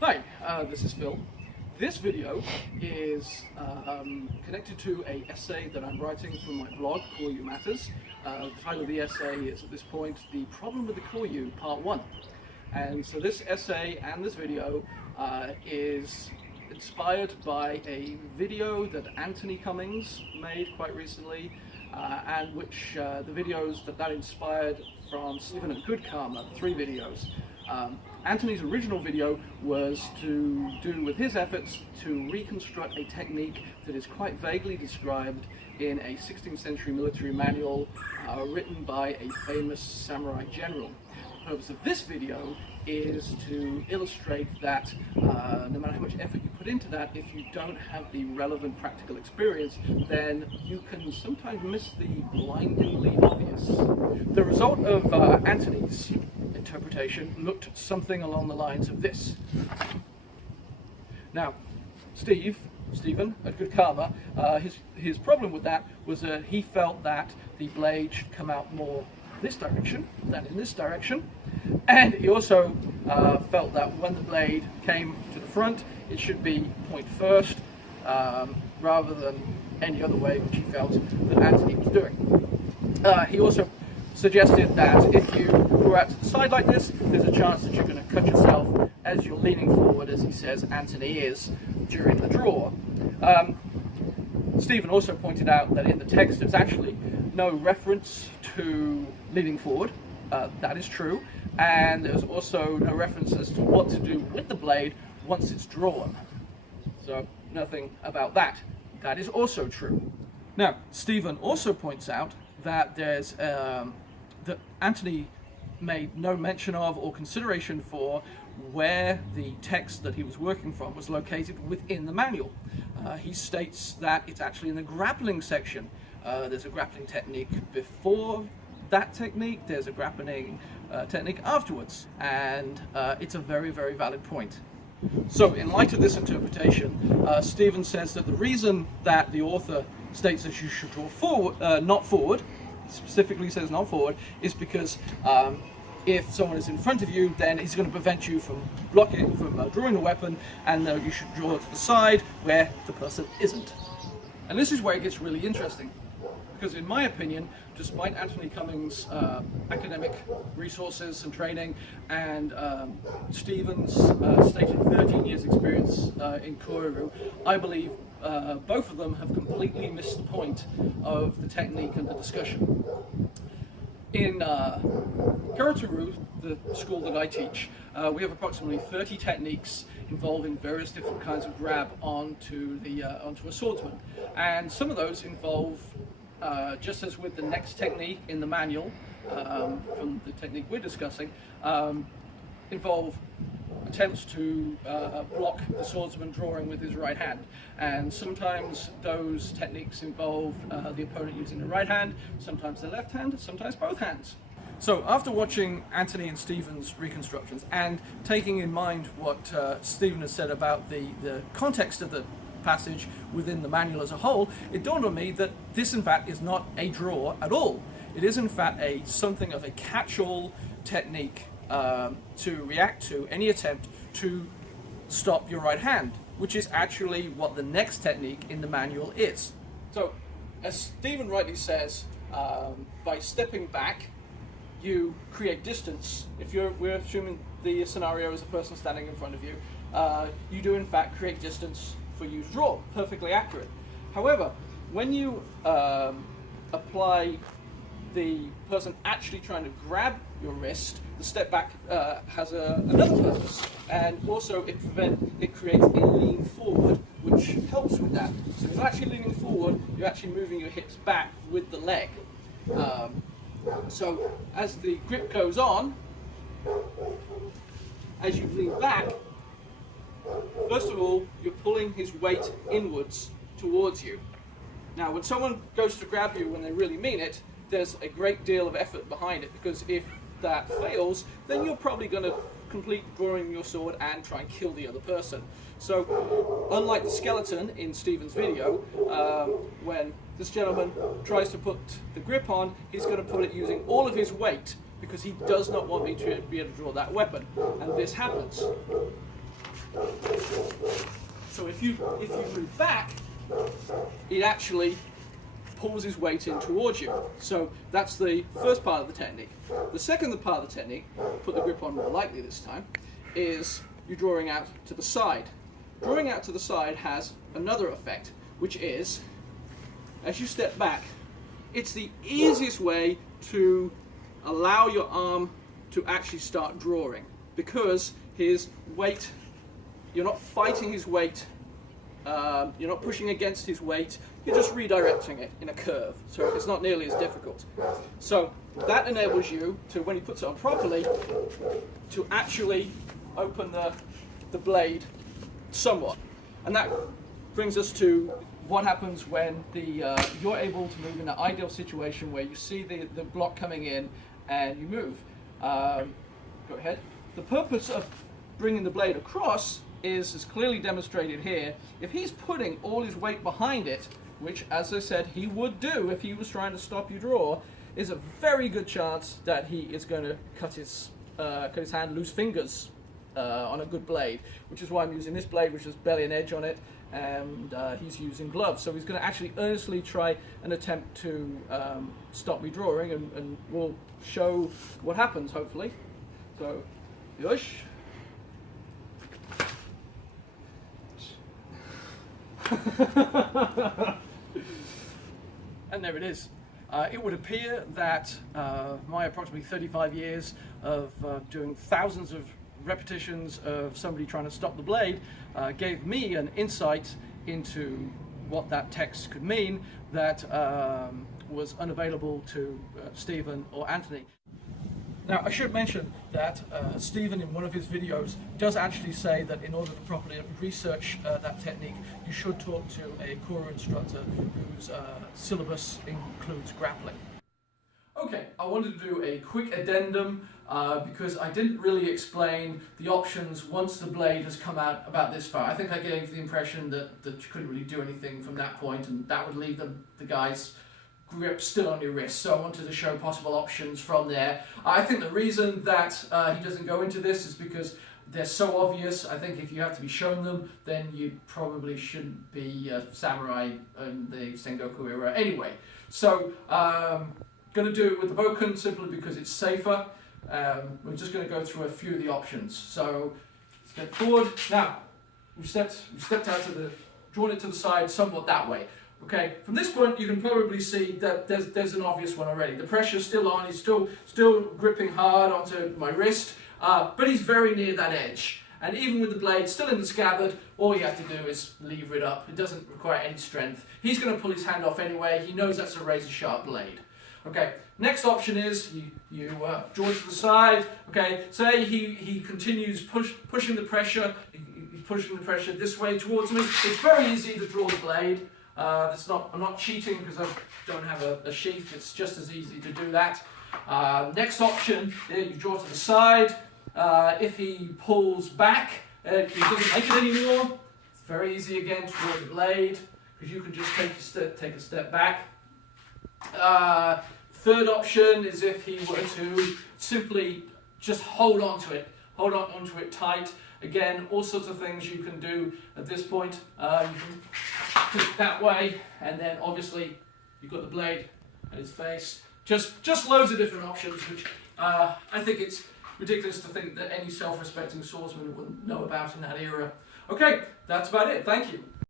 Hi, this is Phil. This video is connected to an essay that I'm writing for my blog, Koryu Matters. The title of the essay is at this point, The Problem with the Koryu, Part 1. And so this essay and this video is inspired by a video that Anthony Cummings made quite recently, and which the videos that inspired from Stephen and Good Karma, 3 videos. Anthony's original video was to do with his efforts to reconstruct a technique that is quite vaguely described in a 16th century military manual written by a famous samurai general. The purpose of this video is to illustrate that no matter how much effort you put into that, if you don't have the relevant practical experience, then you can sometimes miss the blindingly obvious. The result of Anthony's interpretation looked something along the lines of this. Now, Stephen at Good Karma, his problem with that was he felt that the blade should come out more this direction than in this direction, and he also felt that when the blade came to the front, it should be point first rather than any other way, which he felt that Anthony was doing. He also suggested that if you go out to the side like this, there's a chance that you're going to cut yourself as you're leaning forward, as he says Anthony is during the draw. Stephen also pointed out that in the text there's actually no reference to leaning forward. That is true, and there's also no reference as to what to do with the blade once it's drawn. So nothing about that. That is also true. Now, Stephen also points out that there's that Anthony made no mention of or consideration for where the text that he was working from was located within the manual. He states that it's actually in the grappling section. There's a grappling technique before that technique, there's a grappling technique afterwards, and it's a very, very valid point. So in light of this interpretation, Stephen says that the reason that the author states that you should draw forward, not forward, specifically says not forward, is because if someone is in front of you, then he's going to prevent you from drawing the weapon, and you should draw to the side where the person isn't. And this is where it gets really interesting, because in my opinion, despite Anthony Cummings' academic resources and training, and Stephen's stated 13 years experience in koryu, I believe both of them have completely missed the point of the technique and the discussion. In Karate, the school that I teach, we have approximately 30 techniques involving various different kinds of grab onto a swordsman, and some of those involve, just as with the next technique in the manual, from the technique we're discussing, involve attempts to block the swordsman drawing with his right hand. And sometimes those techniques involve the opponent using the right hand, sometimes the left hand, sometimes both hands. So after watching Anthony and Stephen's reconstructions and taking in mind what Stephen has said about the context of the passage within the manual as a whole, it dawned on me that this in fact is not a draw at all. It is in fact something of a catch-all technique to react to any attempt to stop your right hand, which is actually what the next technique in the manual is. So, as Stephen rightly says, by stepping back, you create distance. We're assuming the scenario is a person standing in front of you, you do in fact create distance for you to draw, perfectly accurate. However, when you apply the person actually trying to grab your wrist, the step back has another purpose, and also it creates a lean forward, which helps with that. So if you're actually leaning forward, you're actually moving your hips back with the leg. So as the grip goes on, as you lean back, first of all, you're pulling his weight inwards towards you. Now, when someone goes to grab you when they really mean it, there's a great deal of effort behind it, because if that fails, then you're probably going to complete drawing your sword and try and kill the other person. So, unlike the skeleton in Stephen's video, when this gentleman tries to put the grip on, he's going to put it using all of his weight, because he does not want me to be able to draw that weapon. And this happens. So if you move back, it actually pulls his weight in towards you. So that's the first part of the technique. The second part of the technique, put the grip on more lightly this time, is you're drawing out to the side. Drawing out to the side has another effect, which is, as you step back, it's the easiest way to allow your arm to actually start drawing, because his weight, you're not fighting his weight, you're not pushing against his weight, you're just redirecting it in a curve, so it's not nearly as difficult. So that enables you to, when he puts it on properly, to actually open the blade somewhat. And that brings us to what happens when you're able to move in an ideal situation where you see the block coming in and you move. Go ahead. The purpose of bringing the blade across is as clearly demonstrated here. If he's putting all his weight behind it, which, as I said, he would do if he was trying to stop you draw, is a very good chance that he is going to cut his hand, lose fingers on a good blade, which is why I'm using this blade, which has barely an edge on it, and he's using gloves. So he's going to actually earnestly try and attempt to stop me drawing, and we'll show what happens, hopefully. So, yosh. And there it is. It would appear that my approximately 35 years of doing thousands of repetitions of somebody trying to stop the blade gave me an insight into what that text could mean that was unavailable to Stephen or Anthony. Now, I should mention that Stephen, in one of his videos, does actually say that in order to properly research that technique, you should talk to a koryu instructor whose syllabus includes grappling. Okay, I wanted to do a quick addendum because I didn't really explain the options once the blade has come out about this far. I think I gave the impression that you couldn't really do anything from that point, and that would leave the guy's grip still on your wrist. So I wanted to show possible options from there. I think the reason that he doesn't go into this is because they're so obvious. I think if you have to be shown them, then you probably shouldn't be a samurai in the Sengoku era anyway. So going to do it with the bokken simply because it's safer. We're just going to go through a few of the options. So step forward. Now we've stepped out to the, drawn it to the side somewhat that way. Okay, from this point you can probably see that there's an obvious one already. The pressure's still on, he's still gripping hard onto my wrist, but he's very near that edge. And even with the blade still in the scabbard, all you have to do is lever it up. It doesn't require any strength. He's going to pull his hand off anyway. He knows that's a razor sharp blade. Okay, next option is you draw it to the side. Okay, say he continues pushing the pressure. He's pushing the pressure this way towards me. It's very easy to draw the blade. I'm not cheating because I don't have a sheath. It's just as easy to do that. Next option, you draw to the side. If he pulls back, he doesn't make it anymore. It's very easy again to draw the blade because you can just take a step back. Third option is if he were to simply just hold on to it tight. Again, all sorts of things you can do at this point. You can put it that way, and then obviously you've got the blade at his face. Just loads of different options, which I think it's ridiculous to think that any self-respecting swordsman wouldn't know about in that era. Okay, that's about it. Thank you.